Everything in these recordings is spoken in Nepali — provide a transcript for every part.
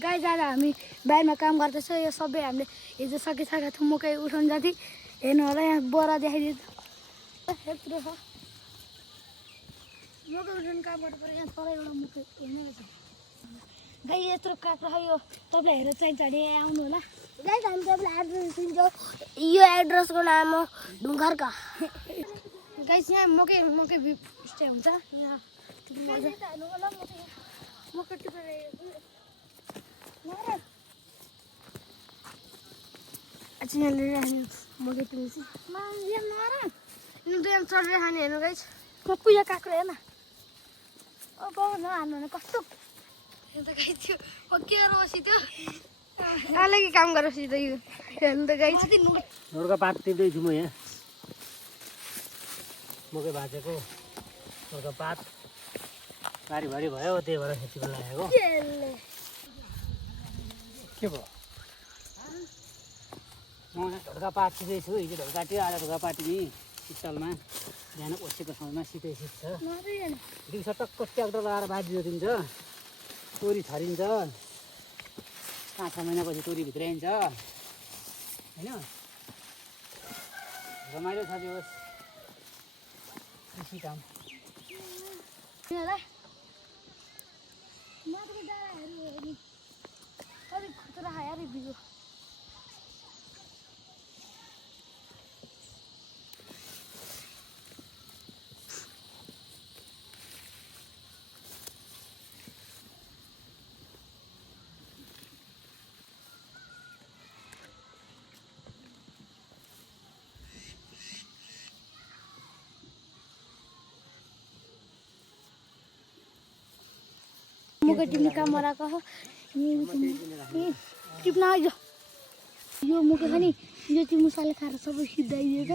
गाई आज हामी बाहिरमा काम गर्दैछ। यो सबै हामीले हिजो सकिसकेको थियौँ। मकै उठाउनु जाँदै हेर्नु होला, यहाँ बोरा देखाइदिन्छ यत्रो छ। मकै उठाउनु काम गर्नु पऱ्यो। यहाँ तल एउटा मकै हेर्नु रहेछ गाई, यत्रो काँक्रो छ। यो तपाईँलाई हेरेर चाहिन्छ भने आउनु होला। गाई हामी तपाईँलाई एड्रेस दिन्छौँ। यो एड्रेसको नाम हो ढुङ्खर्का। गाई यहाँ मकै स्टे हुन्छ। यहाँ मकै टिपेर यहाँ लिइराख्ने मकै टिपेपछि यहाँ चढेर खाने हेर्नु गाइस। पुजा काँक्रो हेर्न, अब नहाल्नु भने कस्तो हेर्नु त गाइस। त्यो के गरेर बसी त्यो अलग्गै काम गरेपछि त यो हेर्नु त गाइस। नुर्का पात टिप्दैछु म यहाँ। मकै भाँचेको नुर्का पात बारीभरि भयो, त्यही भएर खेतीमा लागेको। के भयो? म यहाँ ढोका पात टिप्दैछु। हिजो ढोका टिप्यो, आज ढोका पात टिप्ने शीतलमा। बिहान ओसेको समयमा शीतै शीत छ। दिउँसो टक्क ट्र्याक्टर लगाएर बारी जोतिन्छ, तोरी छरिन्छ। 5-6 महिनापछि तोरी भित्राइन्छ होइन। रमाइलो छ त्यो कृषि काम। मकै टिप्ने काम गराएको हो। टिप्न आइज। यो मकै छ नि, यो चाहिँ मुसाले खाएर सबै सिद्धाइदिएछ।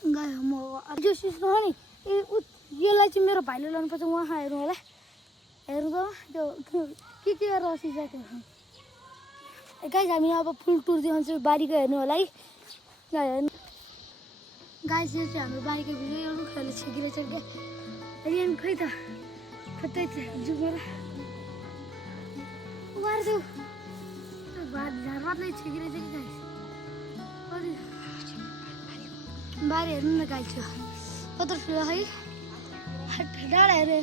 गाई म जो सिस्नु हो नि, यसलाई चाहिँ मेरो भाइले लानुपर्छ। उहाँ हेर्नु होला, हेर्नु त त्यो के गरेर सिजाएको थियो। गाई हामी अब फुल टुर देखाउँछौँ बारीको, हेर्नु होला है। गाई चाहिँ हाम्रो बारीको भिडियो यो रुखहरूले छेकिरहेछ क्या। यहाँ खै त कतै जुमेर उमार्छु झारपातले छेकिरहेछ कि गाई। बारी हेर्नु न गाई थियो कत्रो ठुलो है। डाँडा हेरे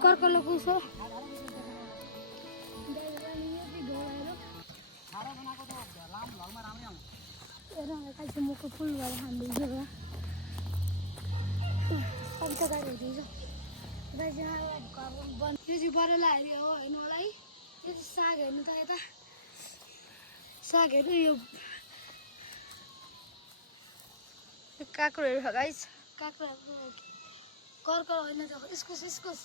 कर्कलो कुसो मको फुल भएर खाँदैछ। यो चाहिँ बरेला हेरी हो, हेर्नु होला है। यो चाहिँ साग हेर्नु त यता साग हेर्नु। यो काँक्रोहरू छ गाइस। काँक्रोहरू कर्कल होइन त्यो इस्कुस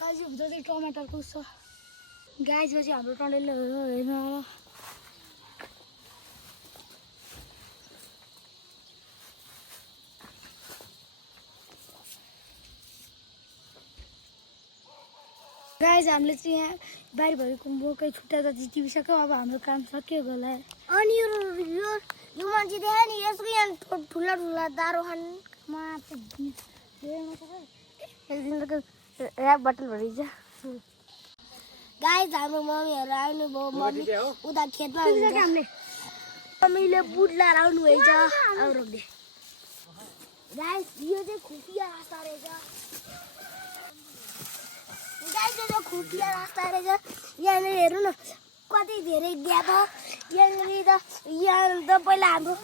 गाजी भित्र चाहिँ टमाटरको छ। गाईको चाहिँ हाम्रो टन्डेलहरू हेर्नु होला। गाइज हामीले चाहिँ यहाँ बारीभरिको मकै छुट्टा जति टिपिसक्यो। अब हाम्रो काम सकियो होला। अनि यो मान्छे देखायो नि, यसको यहाँ ठुला ठुला दारो खानु ऱ्याप बटल भरिन्छ। गाई हाम्रो मम्मीहरू आउनुभयो। मम्मी उता खेतमा हुनुहुन्छ। मम्मीले बुट लाएर आउनुभएछ। रोक्ने गाई यो चाहिँ खुफिया रास्ता रहेछ। गाई यो चाहिँ खुफिया रास्ता रहेछ। यहाँनिर हेर्नु न, कति धेरै ग्याप हो यहाँनिर त पहिला हाम्रो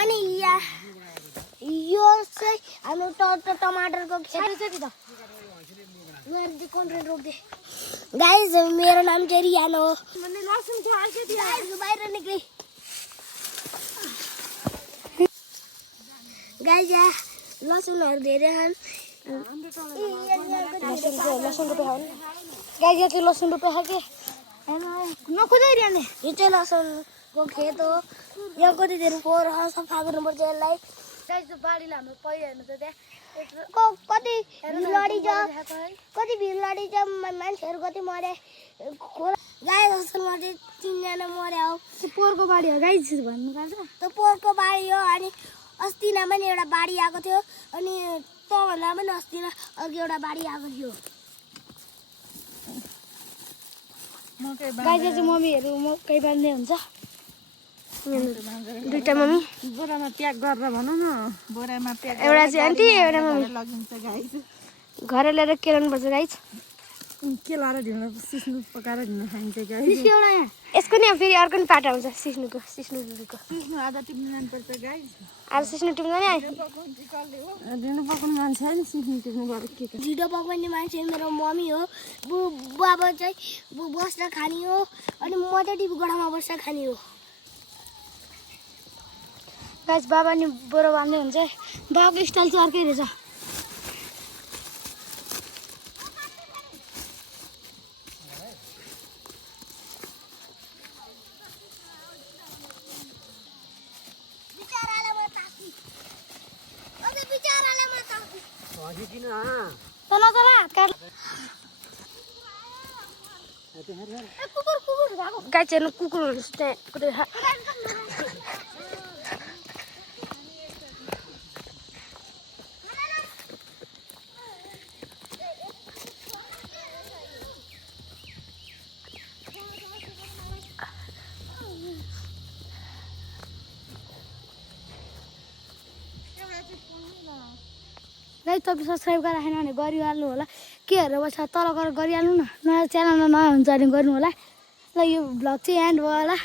अनि यहाँ यो चाहिँ हाम्रो टमाटरको खेत छ त कन्टेन्ट रोक्दै गाइस मेरो नाम चाहिँ रियान हो लसुन छ अलिकति बाहिर निक्ले गाइस यहाँ लसुनहरू धेरै छन् लसुन रोपेको गाइस यहाँ चाहिँ लसुन रोपेको के नकुदाइरहने यो चाहिँ लसुनको खेत हो यहाँ कति धेरै फोहोर छ सफा गर्नुपर्छ यसलाई गाइस त्यो बारीलाई हाम्रो पहिरो हेर्नु त त्यहाँ कति भिडलडी छ कति भिडलडी छ मान्छेहरू कति मरे गाई हस्पिटलमा चाहिँ 3 जना मर्या हो त्यो पोहोरको बारी हो गाइस भन्नु पर्छ त्यो पोहोरको बारी हो अनि अस्तिमा पनि एउटा बाढी आएको थियो अनि तँभन्दा पनि अस्तिमा अर्को एउटा बाढी आएको थियो गाइस चाहिँ मम्मीहरू मकै बाँध्ने हुन्छ दुईटा मम्मी बोरामा प्याक गरेर भनौँ न बोरामा प्याक एउटा चाहिँ आन्टी एउटा मम्मी लगिन्छ गाइस घर ल्याएर केलाउनुपर्छ गाइस के लाएर ढिँडो सिस्नु पकाएर ढिँडो खाइन्छ गाइस निस्क्यो एउटा यहाँ यसको नि फेरि अर्को नि पाटा हुन्छ सिस्नुको दिदीको सिस्नु आधा टिप्नु जानुपर्छ गाइस आज सिस्नु टिप्नु नि ढिँडो पकाउने मान्छे होइन सिस्नु टिप्नु गरेर के ढिँडो पकाउने मान्छे मेरो मम्मी हो बाबा चाहिँ बस्दा खाने हो अनि म चाहिँ टिभी गडामा बस्दा खाने हो गाइस बाबा नि बोरो बाँध्ने हुन्छ बाबाको स्टाइल चाहिँ अर्कै रहेछ चला चला हात काट कुकुर कुकुर भएको गाई चाहिँ कुकुरहरू त्यहाँ कुदेर गाइस तपाईँ सब्सक्राइब गरेर राखेन भने गरिहाल्नु होला के हेरेर बस्छ तल गएर गरिहाल्नु न नयाँ च्यानलमा नयाँ हुन्छ भने गर्नु होला ल यो भ्लग चाहिँ एन्ड भयो होला